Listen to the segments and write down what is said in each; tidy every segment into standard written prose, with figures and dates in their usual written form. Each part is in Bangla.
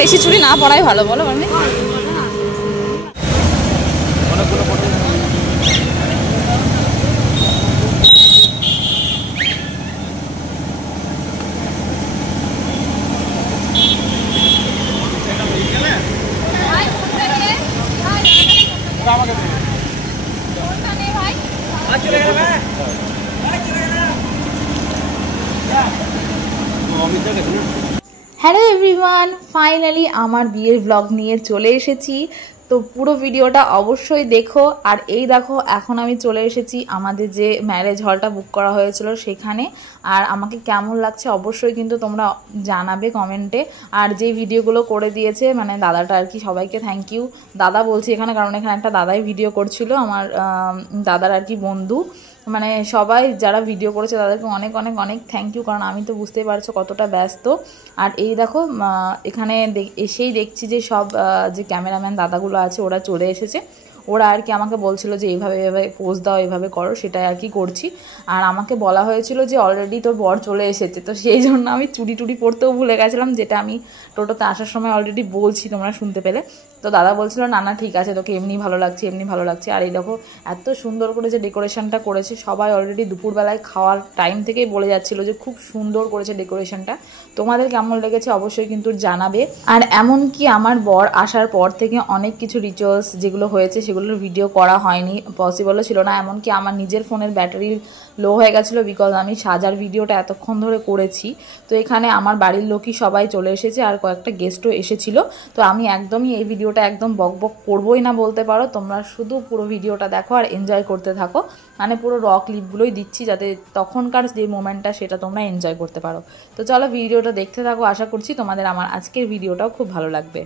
বেশি চুড়ি না পরাই ভালো বলো মানে। হ্যালো এভরিওয়ান, ফাইনালি আমার বিয়ের ব্লগ নিয়ে চলে এসেছি। তো পুরো ভিডিওটা অবশ্যই দেখো। আর এই দেখো, এখন আমি চলে এসেছি আমাদের যে ম্যারেজ হলটা বুক করা হয়েছিল সেখানে। আর আমাকে কেমন লাগছে অবশ্যই কিন্তু তোমরা জানাবে কমেন্টে। আর যে ভিডিওগুলো করে দিয়েছে মানে দাদাটা আর কি, সবাইকে থ্যাংক ইউ। দাদা বলছি এখানে, কারণ এখানে একটা দাদাই ভিডিও করছিল, আমার দাদার আর কি বন্ধু। মানে সবাই যারা ভিডিও করেছে তাদেরকে অনেক অনেক অনেক থ্যাংক ইউ, কারণ আমি তো বুঝতেই পারছো কতটা ব্যস্ত। আর এই দেখো, এখানে এসেই দেখছি যে সব যে ক্যামেরাম্যান দাদাগুলো আছে ওরা চলে এসেছে। ওরা আর কি আমাকে বলছিল যে এইভাবে এভাবে পোজ দাও, এইভাবে করো, সেটাই আর কি করছি। আর আমাকে বলা হয়েছিল যে অলরেডি তোর বর চলে এসেছে, তো সেই জন্য আমি চুড়ি টুড়ি পরতেও ভুলে গেছিলাম, যেটা আমি টোটোতে আসার সময় অলরেডি বলছি, তোমরা শুনতে পেলে। তো দাদা বলছিল না না ঠিক আছে, তোকে এমনি ভালো লাগছে, এমনি ভালো লাগছে। আর এই দেখো এত সুন্দর করে যে ডেকোরেশনটা করেছে, সবাই অলরেডি দুপুরবেলায় খাওয়ার টাইম থেকেই বলে যাচ্ছিলো যে খুব সুন্দর করেছে ডেকোরেশনটা। তোমাদের কেমন লেগেছে অবশ্যই কিন্তু জানাবে। আর এমনকি আমার বর আসার পর থেকে অনেক কিছু রিচুয়ালস যেগুলো হয়েছে সেগুলোর ভিডিও করা হয়নি, পসিবলও ছিল না। এমনকি আমার নিজের ফোনের ব্যাটারি লো হয়ে গেছিলো, বিকজ আমি সাজার ভিডিওটা এতক্ষণ ধরে করেছি। তো এখানে আমার বাড়ির লোকই সবাই চলে এসেছে, আর কয়েকটা গেস্টও এসেছিল। তো আমি একদমই এই ভিডিওটা একদম বক বক করবোই না বলতে পারো। তোমরা শুধু পুরো ভিডিওটা দেখো আর এনজয় করতে থাকো। মানে পুরো র ক্লিপগুলোই দিচ্ছি যাতে তখনকার যে মোমেন্টটা সেটা তোমরা এনজয় করতে পারো। তো চলো ভিডিওটা দেখতে থাকো, আশা করছি তোমাদের আমার আজকের ভিডিওটাও খুব ভালো লাগবে।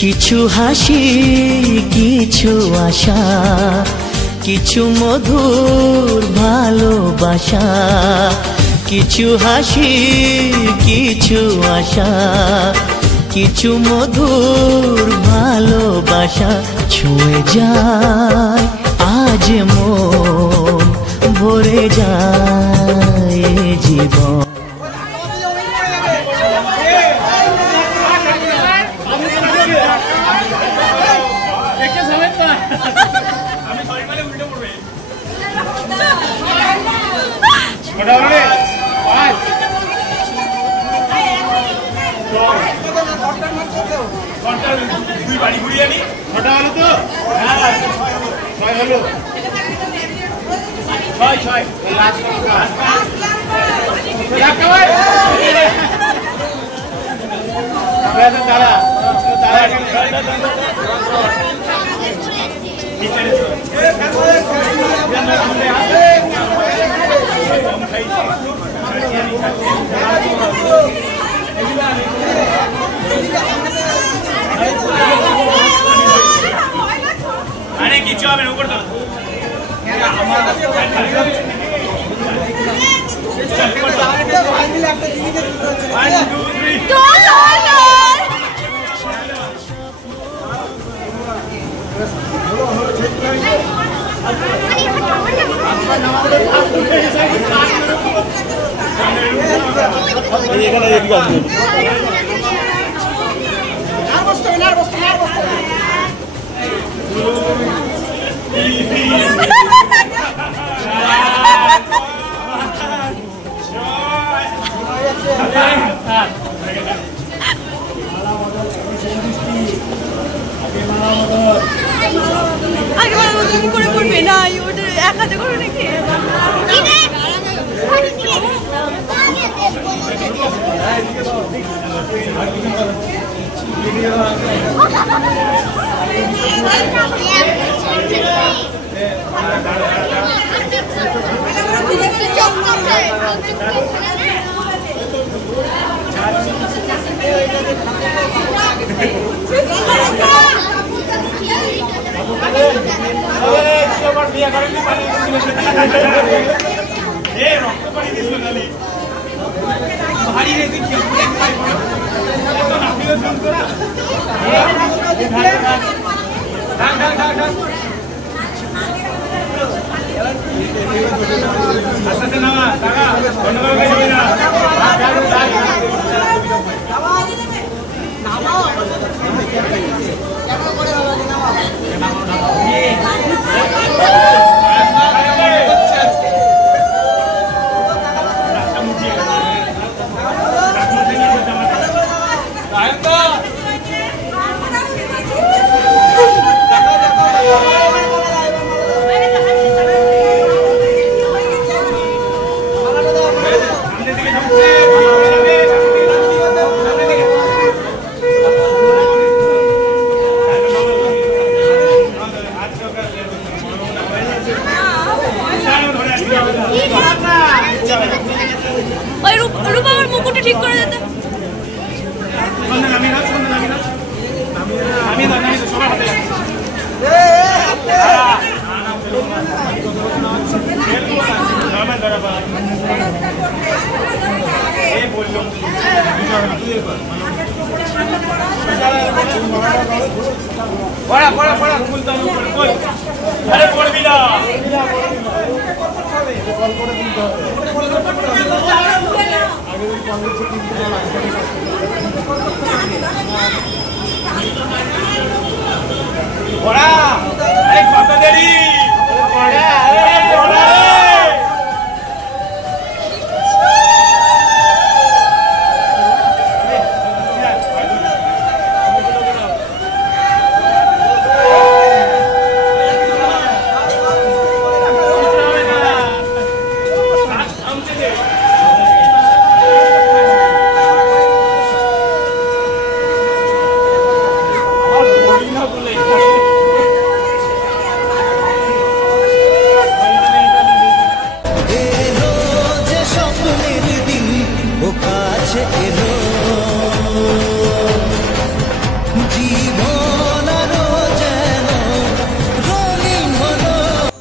কিছু হাসি কিছু আশা, কিছু মধুর ভালোবাসা, কিছু হাসি কিছু আশা, কিছু মধুর ভালোবাসা ছুঁয়ে যায় আজ মন, ভরে যায় জীবন। বাড়ি ঘুরিয়ে আনি ছটা হলো তো, ছয় হলো, ছয় ছয় দাদা আরে কিছু হবে না, উপর তো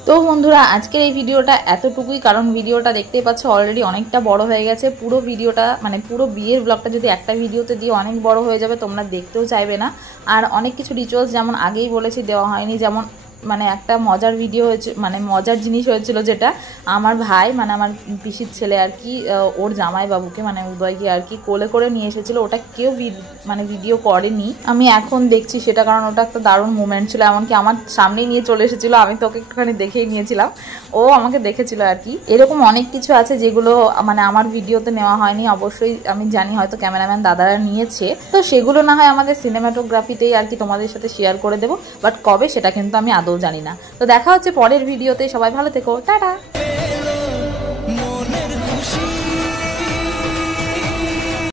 তো বন্ধুরা আজকের এই ভিডিওটা এতটুকুই, কারণ ভিডিওটা দেখতেই পাচ্ছ অলরেডি অনেকটা বড় হয়ে গেছে। পুরো ভিডিওটা মানে পুরো বিয়ের ব্লগটা যদি একটা ভিডিওতে দিয়ে অনেক বড় হয়ে যাবে, তোমরা দেখতেও চাইবে না। আর অনেক কিছু রিচুয়ালস যেমন আগেই বলেছি দেওয়া হয়নি, যেমন মানে একটা মজার ভিডিও হয়েছে, মানে মজার জিনিস হয়েছিল, যেটা আমার ভাই মানে আমার পিসির ছেলে আর কি ওর জামাইবাবুকে মানে উদয়কে আর কি কোলে করে নিয়ে এসেছিলো। ওটা কেউ মানে ভিডিও করেনি, আমি এখন দেখছি সেটা, কারণ ওটা একটা দারুণ মুভমেন্ট ছিল। এমনকি আমার সামনেই নিয়ে চলে এসেছিলো, আমি তোকে একটুখানি দেখেই নিয়েছিলাম, ও আমাকে দেখেছিল আর কি। এরকম অনেক কিছু আছে যেগুলো মানে আমার ভিডিওতে নেওয়া হয়নি। অবশ্যই আমি জানি হয়তো ক্যামেরাম্যান দাদারা নিয়েছে, তো সেগুলো না হয় আমাদের সিনেমাটোগ্রাফিতেই আর কি তোমাদের সাথে শেয়ার করে দেবো, বাট কবে সেটা কিন্তু আমি আদৌ জানি না। তো দেখা হচ্ছে পরের ভিডিওতে, সবাই ভালো থেকো, টাটা।